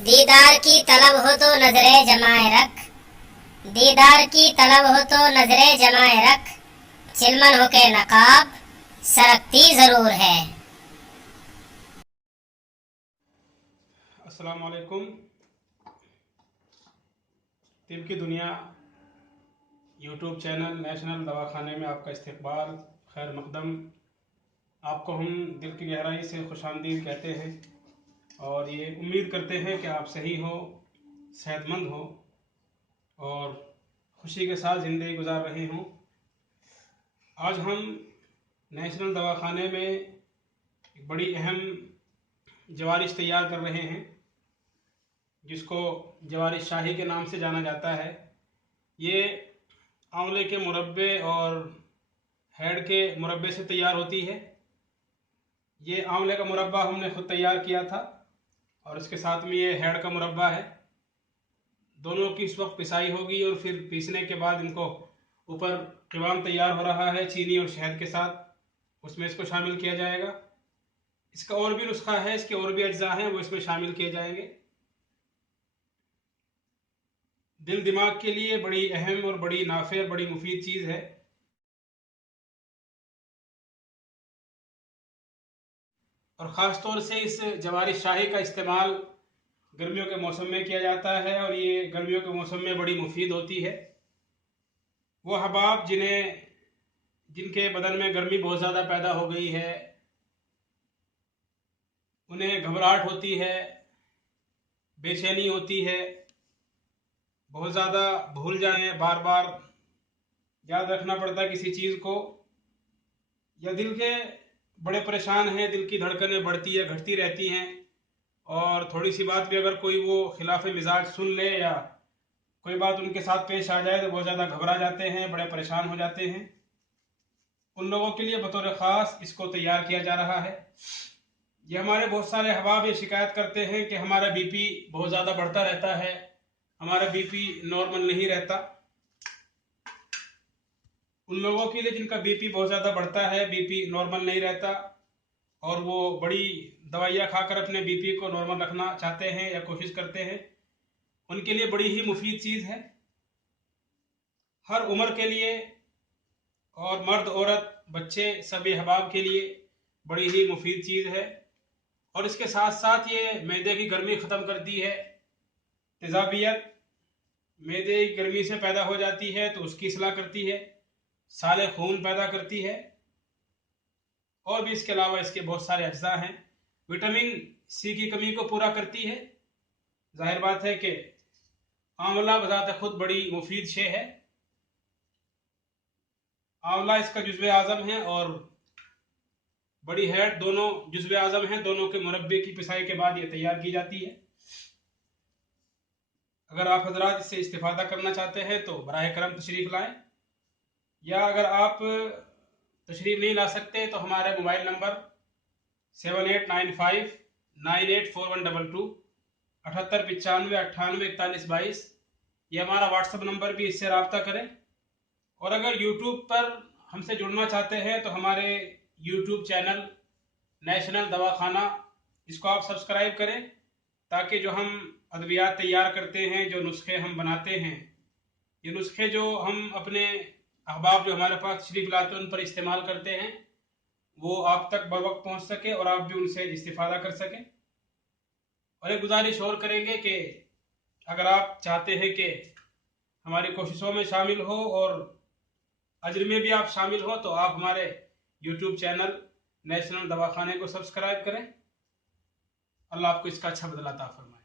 दीदार की तलब हो तो नजरें जमाए रख, दीदार की तलब हो तो नजरें जमाए रख, चिलमन हो के नकाब सरकती जरूर है। अस्सलाम वालेकुम। तिब की दुनिया यूट्यूब चैनल नेशनल दवाखाने में आपका इस्तकबाल, खैर मकदम। आपको हम दिल की गहराई से खुशामदीद कहते हैं और ये उम्मीद करते हैं कि आप सही हो, सेहतमंद हो और खुशी के साथ ज़िंदगी गुजार रहे हों। आज हम नेशनल दवाखाने में एक बड़ी अहम जवारिश तैयार कर रहे हैं जिसको जवारिश शाही के नाम से जाना जाता है। ये आंवले के मुरब्बे और हेड के मुरब्बे से तैयार होती है। ये आंवले का मुरब्बा हमने खुद तैयार किया था और इसके साथ में ये हेड का मुरब्बा है। दोनों की इस वक्त पिसाई होगी और फिर पीसने के बाद इनको ऊपर क़िवाम तैयार हो रहा है चीनी और शहद के साथ, उसमें इसको शामिल किया जाएगा। इसका और भी नुस्खा है, इसके और भी अज्जा हैं, वो इसमें शामिल किए जाएंगे। दिल दिमाग के लिए बड़ी अहम और बड़ी नाफे और बड़ी मुफीद चीज़ है। और ख़ास तौर से इस जवारिश शाही का इस्तेमाल गर्मियों के मौसम में किया जाता है और ये गर्मियों के मौसम में बड़ी मुफीद होती है। वो अहबाब जिनके बदन में गर्मी बहुत ज़्यादा पैदा हो गई है, उन्हें घबराहट होती है, बेचैनी होती है, बहुत ज़्यादा भूल जाएं, बार बार याद रखना पड़ता है किसी चीज़ को, या दिल के बड़े परेशान हैं, दिल की धड़कनें बढ़ती है घटती रहती हैं और थोड़ी सी बात भी अगर कोई वो खिलाफ मिजाज सुन ले या कोई बात उनके साथ पेश आ जाए तो बहुत ज़्यादा घबरा जाते हैं, बड़े परेशान हो जाते हैं। उन लोगों के लिए बतौर ख़ास इसको तैयार किया जा रहा है। ये हमारे बहुत सारे अहबाब ये शिकायत करते हैं कि हमारा बीपी बहुत ज़्यादा बढ़ता रहता है, हमारा बीपी नॉर्मल नहीं रहता। उन लोगों के लिए जिनका बीपी बहुत ज़्यादा बढ़ता है, बीपी नॉर्मल नहीं रहता और वो बड़ी दवाइयाँ खाकर अपने बीपी को नॉर्मल रखना चाहते हैं या कोशिश करते हैं, उनके लिए बड़ी ही मुफीद चीज़ है। हर उम्र के लिए और मर्द औरत बच्चे सभी अहबाब के लिए बड़ी ही मुफीद चीज़ है। और इसके साथ साथ ये मैदे की गर्मी ख़त्म करती है। तेज़ाबियत मैदे की गर्मी से पैदा हो जाती है तो उसकी इसलाह करती है, साले खून पैदा करती है और भी इसके अलावा इसके बहुत सारे अज्जा हैं। विटामिन सी की कमी को पूरा करती है। जाहिर बात है कि आंवला बजाते खुद बड़ी मुफीद शे है। आंवला इसका जुज़्व आज़म है और बड़ी हेड दोनों जुज़्व आज़म हैं। दोनों के मुरब्बे की पिसाई के बाद ये तैयार की जाती है। अगर आप हजरात इससे इस्तिफादा करना चाहते हैं तो बराह करम तशरीफ़ लाएँ, या अगर आप तशरीफ़ नहीं ला सकते तो हमारे मोबाइल नंबर 7895984122 7895984122 ये हमारा व्हाट्सएप नंबर भी, इससे रब्ता करें। और अगर यूट्यूब पर हमसे जुड़ना चाहते हैं तो हमारे यूट्यूब चैनल नेशनल दवाखाना, इसको आप सब्सक्राइब करें ताकि जो हम अद्वियात तैयार करते हैं, जो नुस्खे हम बनाते हैं, ये नुस्खे जो हम अपने अहबाब जो हमारे पास तशरीफ़ लाते हैं उन पर इस्तेमाल करते हैं, वो आप तक बर वक्त पहुँच सके और आप भी उनसे इस्तिफादा कर सकें। और एक गुजारिश और करेंगे कि अगर आप चाहते हैं कि हमारी कोशिशों में शामिल हो और अजर में भी आप शामिल हो तो आप हमारे यूट्यूब चैनल नेशनल दवाखाने को सब्सक्राइब करें। अल्लाह आपको इसका अच्छा बदला अता फरमाए।